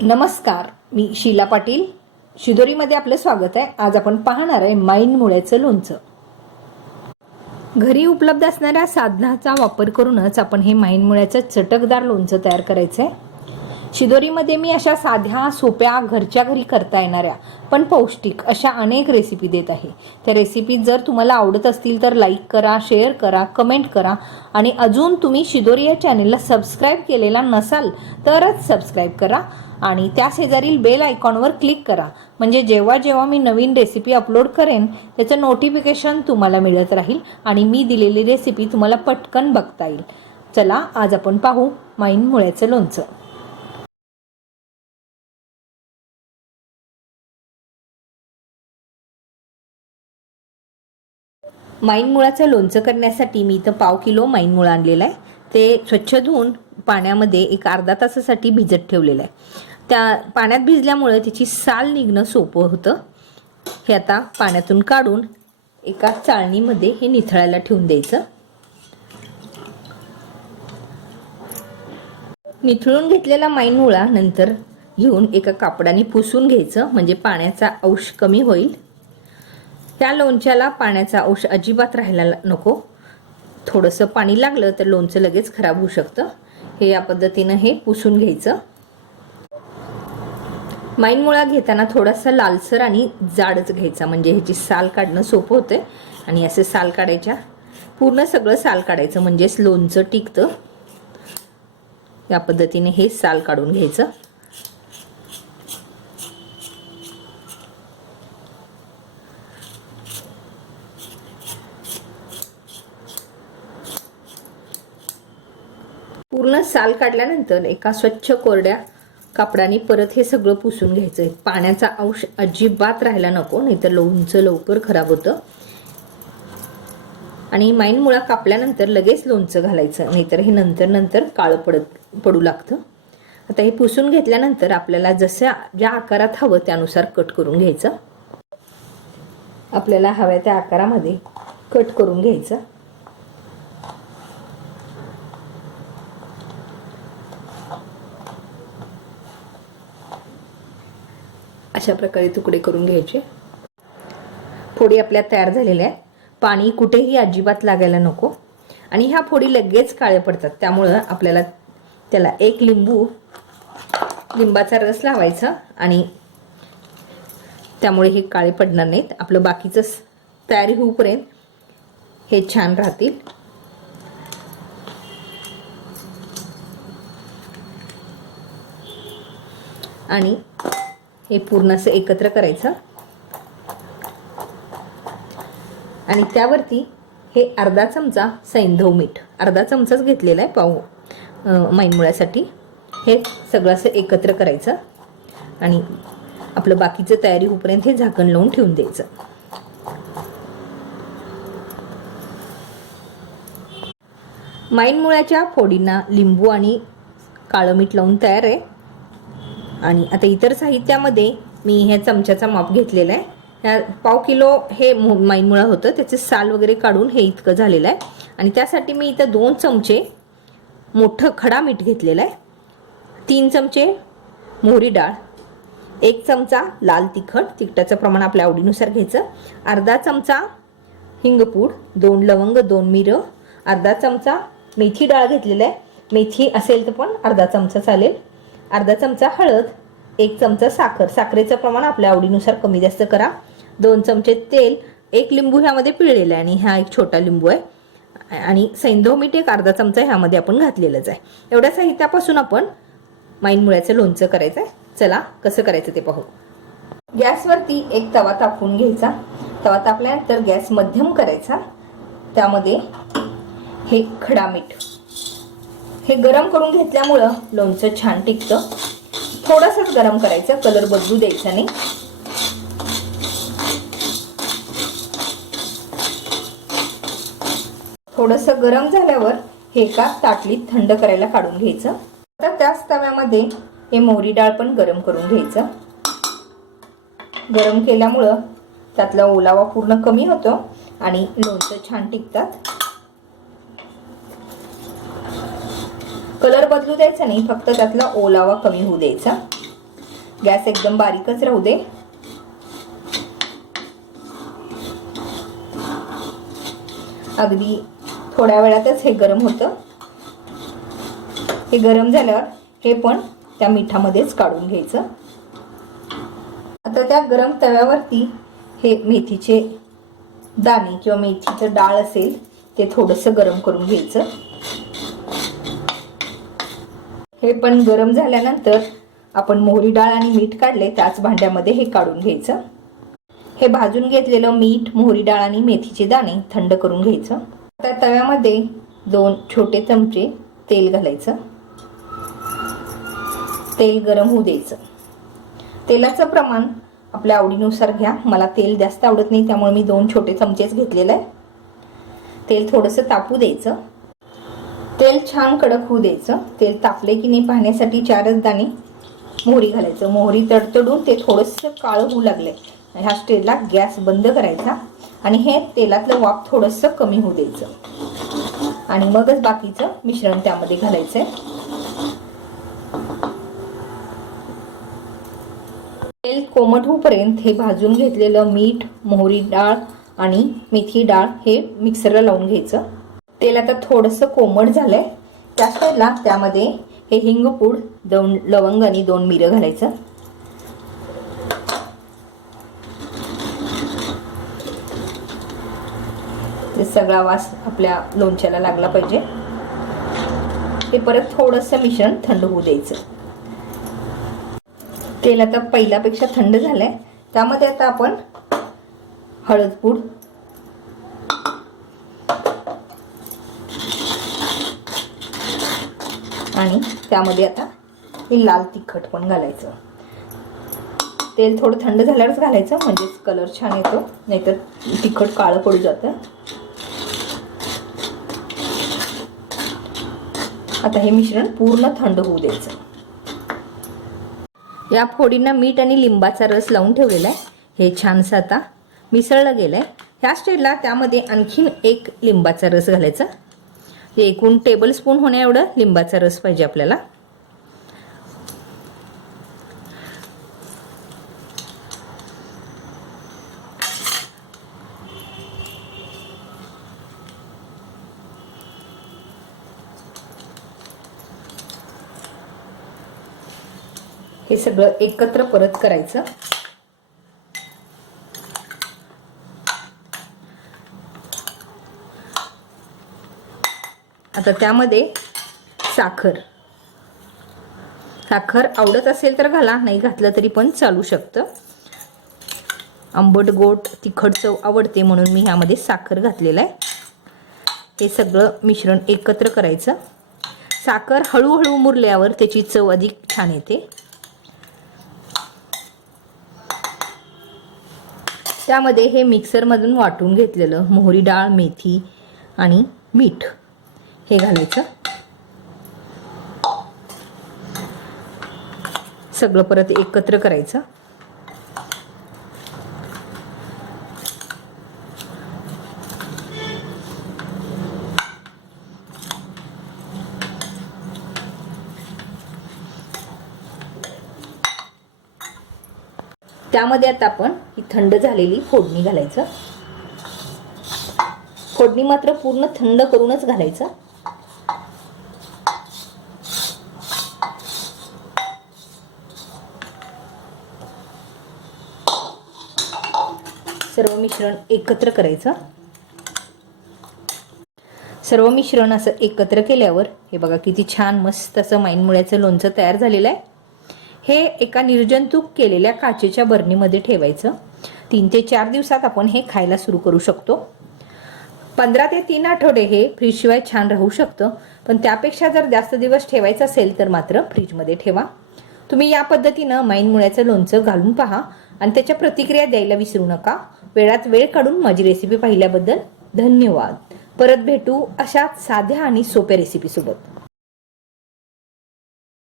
नमस्कार मी शीला पाटील. शिदोरीमध्ये आपलं स्वागत आहे. आज आपण पाहणार आहे माईन मुळ्याचं लोणचं. घरी उपलब्ध असणाऱ्या साधनाचा वापर करूनच आपण हे माईन मुळ्याचं चटकदार लोणचं तयार करायचं आहे शिदोरीमध्ये मी अशा साध्या सोप्या घरच्या घरी करता येणाऱ्या पण पौष्टिक अशा अनेक रेसिपी देत आहे. त्या रेसिपी जर तुम्हाला आवडत असतील तर लाईक करा शेअर करा कमेंट करा. आणि अजून तुम्ही शिदोरी या चॅनेलला सबस्क्राईब केलेला नसाल तरच सबस्क्राईब करा. आणि त्या शेजारील बेल आयकॉनवर क्लिक करा. म्हणजे जेव्हा जेव्हा मी नवीन रेसिपी अपलोड करेन त्याचं नोटिफिकेशन तुम्हाला मिळत राहील आणि मी दिलेली रेसिपी तुम्हाला पटकन बघता येईल. चला आज आपण पाहू माईन मुळ्याचं लोणचं. माईन मुळाचं लोणचं करण्यासाठी मी इथं पाव किलो माईन मुळा आणलेला आहे. ते स्वच्छ धुवून पाण्यामध्ये एक अर्धा तासासाठी भिजत ठेवलेलं आहे. त्या पाण्यात भिजल्यामुळे तिची साल निघणं सोपं होतं. हे आता पाण्यातून काढून एका चाळणीमध्ये हे निथळायला ठेवून द्यायचं. निथळून घेतलेला माईन मुळा नंतर घेऊन एका कापडाने पुसून घ्यायचं म्हणजे पाण्याचा अंश कमी होईल. त्या लोणच्याला पाण्याचा अंश अजिबात राहायला नको. थोडंसं पाणी लागलं तर लोणचं लगेच खराब होऊ शकतं. हे या पद्धतीनं हे पुसून घ्यायचं. माईन मुळा घेताना थोडासा लालसर आणि जाडच घ्यायचा. म्हणजे ह्याची साल काढणं सोपं होतं आणि असे साल काढायच्या. पूर्ण सगळं साल काढायचं. म्हणजेच लोणचं टिकतं. या पद्धतीने हे साल काढून घ्यायचं. पूर्ण साल काढल्यानंतर एका स्वच्छ कोरड्या कापडाने परत हे सगळं पुसून घ्यायचं आहे पाण्याचा अंश अजिबात राहायला नको नाहीतर लोणचं लवकर खराब होतं. आणि माईन मुळा कापल्यानंतर लगेच लोणचं घालायचं नाहीतर हे नंतर नंतर काळं पडत पडू लागतं. आता हे पुसून घेतल्यानंतर आपल्याला जसं ज्या आकारात हवं त्यानुसार कट करून घ्यायचं. आपल्याला हव्या त्या आकारामध्ये कट करून घ्यायचं. अशा प्रकारे तुकडे करून घ्यायचे. फोडी आपल्या तयार झालेल्या आहेत. पाणी कुठेही अजिबात लागायला नको. आणि ह्या फोडी लगेच काळे पडतात. त्यामुळं आपल्याला त्याला एक लिंबू लिंबाचा रस लावायचा आणि त्यामुळे हे काळे पडणार नाहीत. आपलं बाकीचं तयारी होऊपर्यंत हे छान राहतील. आणि हे पूर्ण असं एकत्र करायचं. आणि त्यावरती हे अर्धा चमचा सैंधव मीठ अर्धा चमचाच घेतलेला आहे पाहू मैनमुळ्यासाठी हे सगळं असं एकत्र करायचं. आणि आपलं बाकीचं तयारी होईपर्यंत हे झाकण लावून ठेवून द्यायचं. माईनमुळ्याच्या फोडींना लिंबू आणि काळं मीठ लावून तयार आहे. आणि आता इतर साहित्यामध्ये मी ह्या चमच्याचा माप घेतलेला आहे. ह्या पाव किलो हे माईनमुळा होतं. त्याचे साल वगैरे काढून हे इतकं झालेलं आहे. आणि त्यासाठी मी इथं दोन चमचे मोठं खडा मीठ घेतलेलं आहे. तीन चमचे मोहरी डाळ. एक चमचा लाल तिखट. तिखटाचं प्रमाण आपल्या आवडीनुसार घ्यायचं. अर्धा चमचा हिंगपूड दोन लवंग दोन मिरं. अर्धा चमचा मेथी डाळ घेतलेला आहे. मेथी असेल तर पण अर्धा चमचा चालेल. अर्धा चमचा हळद एक चमचा साखर. साखरेचं प्रमाण आपल्या आवडीनुसार कमी जास्त करा. दोन चमचे तेल एक लिंबू ह्यामध्ये पिळलेला आहे आणि हा एक छोटा लिंबू आहे. आणि सैंधव मीठ एक अर्धा चमचा ह्यामध्ये आपण घातलेलंच आहे. एवढ्या साहित्यापासून आपण माईनमुळ्याचं लोणचं करायचं आहे चला कसं करायचं ते पाहू. गॅसवरती एक तवा तापवून घ्यायचा. तवा तापल्यानंतर गॅस मध्यम करायचा. त्यामध्ये हे खडा मीठ. हे गरम करून घेतल्यामुळं लोणचं छान टिकतं. थोडंसंच गरम करायचं कलर बदलू द्यायचा नाही. थोडंसं गरम झाल्यावर हे एका ताटलीत थंड करायला काढून घ्यायचं. आता त्याच तव्यामध्ये हे मोहरी डाळ पण गरम करून घ्यायचं. गरम केल्यामुळं त्यातला ओलावा पूर्ण कमी होतो आणि लोणचं छान टिकतात. कलर बदलू द्यायचा नाही फक्त त्यातला ओलावा कमी होऊ द्यायचा. गॅस एकदम बारीकच राहू दे. अगदी थोड्या वेळातच हे गरम होतं. हे गरम झाल्यावर हे पण त्या मिठामध्येच काढून घ्यायचं. आता त्या गरम तव्यावरती हे मेथीचे दाणे किंवा मेथीचं डाळ असेल ते थोडंसं गरम करून घ्यायचं. हे पण गरम झाल्यानंतर आपण मोहरी डाळ आणि मीठ काढले त्याच भांड्यामध्ये हे काढून घ्यायचं. हे भाजून घेतलेलं मीठ मोहरी डाळ आणि मेथीचे दाणे थंड करून घ्यायचं. त्या तव्यामध्ये दोन छोटे चमचे तेल घालायचं. तेल गरम होऊ द्यायचं. तेलाचं प्रमाण आपल्या आवडीनुसार घ्या. मला तेल जास्त आवडत नाही त्यामुळे मी दोन छोटे चमचेच घेतलेलं आहे. तेल थोडंसं तापू द्यायचं. तेल छान कडक होऊ द्यायचं. तेल तापले की नाही पाहण्यासाठी चारच दाणे मोहरी घालायचं. मोहरी तडतडून ते थोडंसं काळं होऊ लागलंय. ह्या स्टेजला गॅस बंद करायचा आणि हे तेलातलं वाफ थोडंसं कमी होऊ द्यायचं. आणि मगच बाकीचं मिश्रण त्यामध्ये घालायचं आहे तेल कोमट होऊपर्यंत हे भाजून घेतलेलं मीठ मोहरी डाळ आणि मेथी डाळ हे मिक्सरला लावून घ्यायचं. तेल आता थोडंसं कोमट झालंय. त्याच वेळेला त्यामध्ये हे हिंगपूड दोन लवंग आणि दोन मिरं घालायचं. ते सगळा वास आपल्या लोणच्याला लागला पाहिजे. हे परत थोडंसं मिश्रण थंड होऊ द्यायचं. तेल आता पहिल्यापेक्षा थंड झालंय. त्यामध्ये आता आपण हळद आणि त्यामध्ये आता हे लाल तिखट पण घालायचं. तेल थोडं थंड झाल्यावरच घालायचं म्हणजेच कलर छान येतो. नाहीतर तिखट काळं पडू जातं. आता हे मिश्रण पूर्ण थंड होऊ द्यायचं. या फोडींना मीठ आणि लिंबाचा रस लावून ठेवलेला आहे. हे छानसं आता मिसळलं गेलं आहे ह्या स्टेजला त्यामध्ये आणखीन एक लिंबाचा रस घालायचा. हे एकूण टेबल स्पून होण्या एवढं लिंबाचा रस पाहिजे आपल्याला. हे सगळं एकत्र परत करायचं. आता त्यामध्ये साखर. साखर आवडत असेल तर घाला नाही घातलं तरी पण चालू शकतं. आंबट गोड तिखट चव आवडते म्हणून मी ह्यामध्ये साखर घातलेलं आहे. हे सगळं मिश्रण एकत्र करायचं. साखर हळूहळू मुरल्यावर त्याची चव अधिक छान येते. त्यामध्ये हे मिक्सरमधून वाटून घेतलेलं मोहरी डाळ मेथी आणि मीठ. हे घालायचं. सगळं परत एकत्र करायचं. त्यामध्ये आता आपण ही थंड झालेली फोडणी घालायचं. फोडणी मात्र पूर्ण थंड करूनच घालायचं. सर्व मिश्रण एकत्र करायचं. सर्व मिश्रण असं एकत्र केल्यावर हे बघा किती छान मस्त असं माईनमुळ्याचं लोणचं तयार झालेलं आहे. हे एका निर्जंतूक केलेल्या काचेच्या बरणीमध्ये ठेवायचं. तीन ते चार दिवसात आपण हे खायला सुरू करू शकतो. पंधरा ते तीन आठवडे हे फ्रीजशिवाय छान राहू शकतं. पण त्यापेक्षा जर जास्त दिवस ठेवायचं असेल तर मात्र फ्रीजमध्ये ठेवा. तुम्ही या पद्धतीनं माईन मुळ्याचं लोणचं घालून पहा आणि त्याच्या प्रतिक्रिया द्यायला विसरू नका. वेळात वेळ काढून माझी रेसिपी पाहिल्याबद्दल धन्यवाद. परत भेटू अशाच साध्या आणि सोप्या रेसिपीसोबत